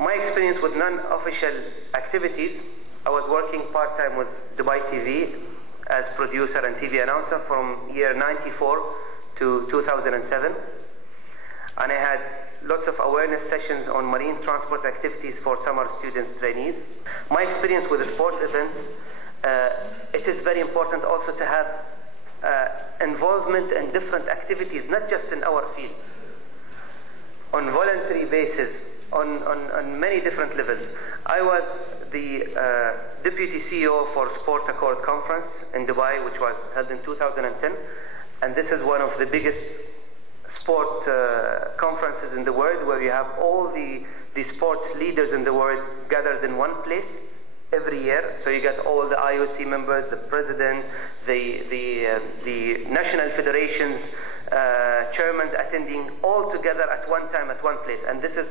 My experience with non-official activities, I was working part-time with Dubai TV as producer and TV announcer from year 94 to 2007. And I had lots of awareness sessions on marine transport activities for summer students, trainees. My experience with the sports events, it is very important also to have involvement in different activities, not just in our field, on voluntary basis, on many different levels. I was the Deputy CEO for Sport Accord Conference in Dubai, which was held in 2010, and this is one of the biggest sport conferences in the world, where you have all the sports leaders in the world gathered in one place every year. So you get all the IOC members, the president, the national federations, chairmen attending all together at one time at one place. And this is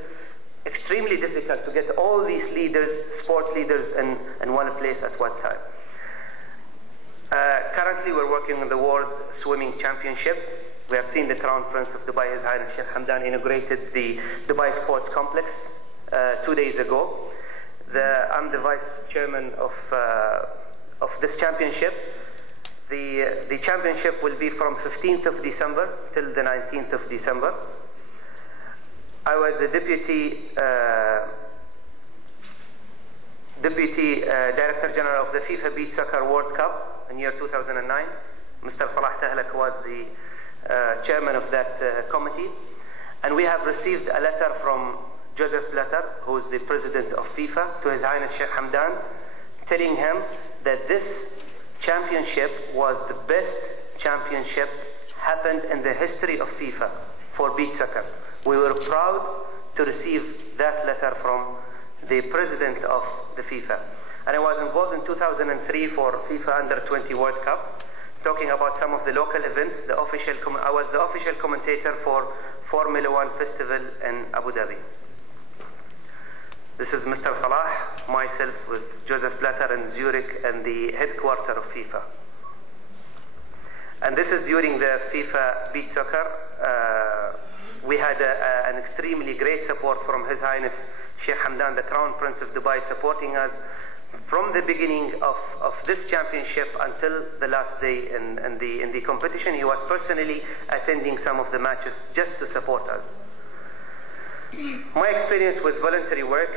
extremely difficult to get all these leaders, sports leaders, in one place at one time. Currently we're working on the World Swimming Championship. We have seen the Crown Prince of Dubai, His Highness Sheikh Hamdan, inaugurated the Dubai Sports Complex 2 days ago. I'm the vice chairman of this championship. The championship will be from 15th of December till the 19th of December. I was the Deputy Director General of the FIFA Beach Soccer World Cup in year 2009. Mr. Salah Tahlak was the chairman of that committee. And we have received a letter from Joseph Blatter, who is the president of FIFA, to His Highness Sheikh Hamdan, telling him that this championship was the best championship happened in the history of FIFA for beach soccer. We were proud to receive that letter from the president of the FIFA. And I was involved in 2003 for FIFA Under-20 World Cup, talking about some of the local events. I was the official commentator for Formula One Festival in Abu Dhabi. This is Mr. Salah, myself with Joseph Blatter in Zurich and the headquarters of FIFA. And this is during the FIFA Beach Soccer. We had an extremely great support from His Highness Sheikh Hamdan, the Crown Prince of Dubai, supporting us from the beginning of this championship until the last day in the competition. He was personally attending some of the matches just to support us. My experience with voluntary work,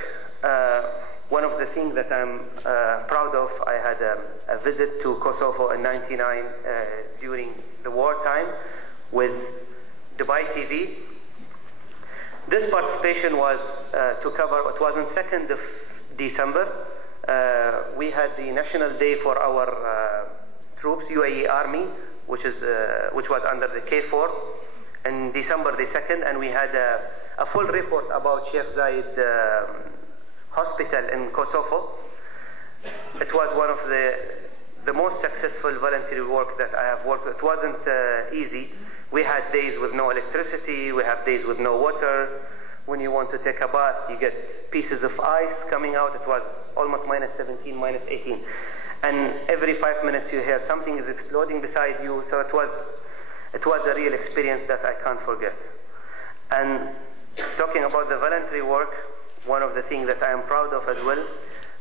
one of the things that I'm proud of, I had a visit to Kosovo in '99 during the wartime with Dubai TV. This participation was to cover, it was on 2nd of December. We had the National Day for our troops, UAE Army, which was under the K4, in December the 2nd, and we had a full report about Sheikh Zayed Hospital in Kosovo. It was one of the most successful voluntary work that I have worked with. It wasn't easy. We had days with no electricity, we have days with no water. When you want to take a bath, you get pieces of ice coming out. It was almost -17, -18. And every 5 minutes you hear something is exploding beside you. So it was a real experience that I can't forget. And talking about the voluntary work, one of the things that I am proud of as well,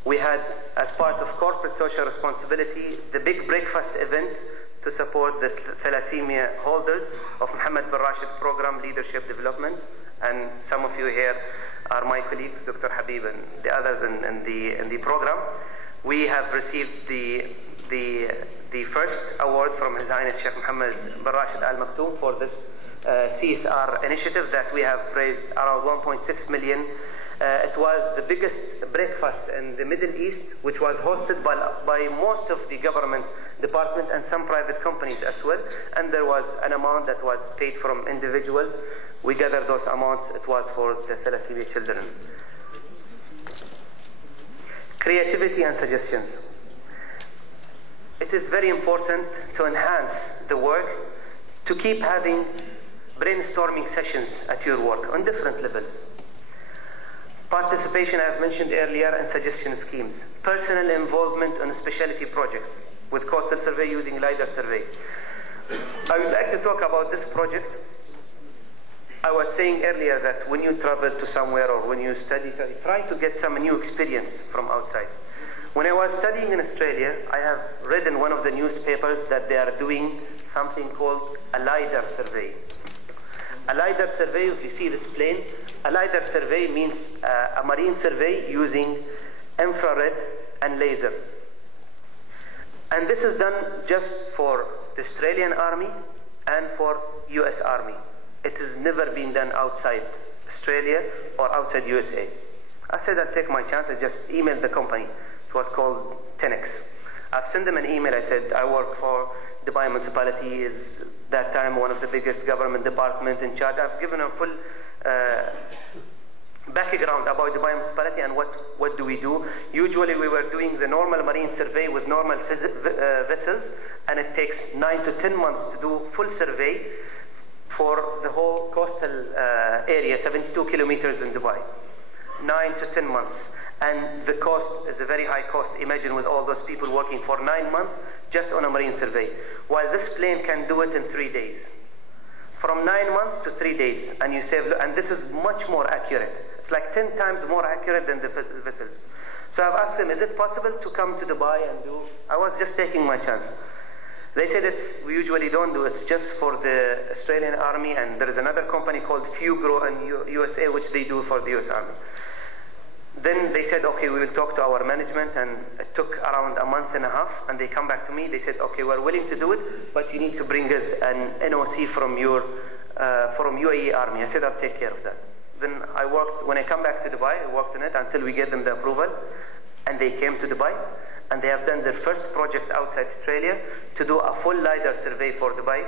we had, as part of corporate social responsibility, the big breakfast event to support the thalassemia holders of Mohammed bin Rashid program, Leadership Development. And some of you here are my colleagues, Dr. Habib and the others in the program. We have received the first award from His Highness Sheikh Mohammed bin Rashid Al Maktoum for this CSR initiative that we have raised around 1.6 million. It was the biggest breakfast in the Middle East, which was hosted by most of the government departments and some private companies as well. And there was an amount that was paid from individuals. We gathered those amounts. It was for the thalassemia children. Creativity and suggestions. It is very important to enhance the work, to keep having brainstorming sessions at your work on different levels. Participation, I have mentioned earlier, in suggestion schemes. Personal involvement in specialty projects with coastal survey using LiDAR survey. I would like to talk about this project. I was saying earlier that when you travel to somewhere or when you study, try to get some new experience from outside. When I was studying in Australia, I have read in one of the newspapers that they are doing something called a LiDAR survey. A LiDAR survey, if you see this plane, a LiDAR survey means a marine survey using infrared and laser. And this is done just for the Australian Army and for US Army. It has never been done outside Australia or outside USA. I said I'll take my chance. I just emailed the company. It was called 10X. I've sent them an email. I said I work for Dubai municipality, is that time one of the biggest government departments in charge. I've given a full background about Dubai municipality and what do we do. Usually we were doing the normal marine survey with normal vessels, and it takes 9 to 10 months to do full survey for the whole coastal area, 72 kilometers in Dubai. 9 to 10 months. And the cost is a very high cost. Imagine with all those people working for 9 months just on a marine survey. While this plane can do it in 3 days. From 9 months to 3 days. And you save, and this is much more accurate. It's like 10 times more accurate than the vessels. So I've asked them, is it possible to come to Dubai and do? I was just taking my chance. They said we usually don't do it. It's just for the Australian Army, and there is another company called Fugro in USA which they do for the US Army. Then they said, okay, we will talk to our management, and it took around a month and a half, and they come back to me. They said, okay, we're willing to do it, but you need to bring us an NOC from UAE Army. I said, I'll take care of that. Then I worked, when I come back to Dubai, I worked on it until we gave them the approval, and they came to Dubai, and they have done their first project outside Australia to do a full LiDAR survey for Dubai,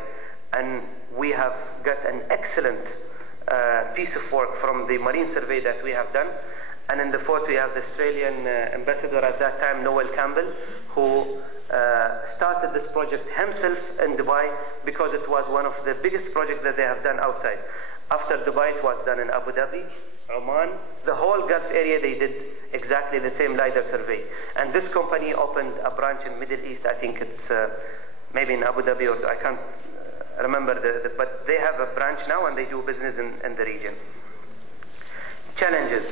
and we have got an excellent piece of work from the marine survey that we have done. And in the photo you have the Australian ambassador at that time, Noel Campbell, who started this project himself in Dubai because it was one of the biggest projects that they have done outside. After Dubai, it was done in Abu Dhabi, Oman, the whole Gulf area. They did exactly the same LiDAR survey. And this company opened a branch in Middle East. I think it's maybe in Abu Dhabi, or I can't remember, but they have a branch now and they do business in the region. Challenges.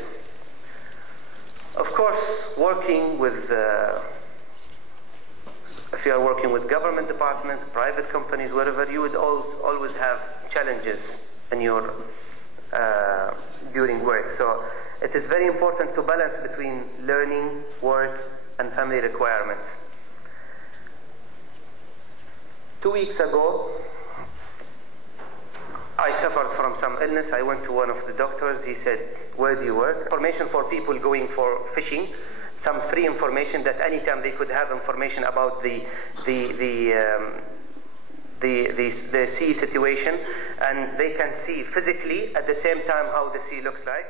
Of course, working with, if you are working with government departments, private companies, wherever, you would always have challenges in your during work. So it is very important to balance between learning, work, and family requirements. 2 weeks ago, I suffered from some illness. I went to one of the doctors. He said, where do you work? Information for people going for fishing, some free information that anytime they could have information about the sea situation, and they can see physically at the same time how the sea looks like.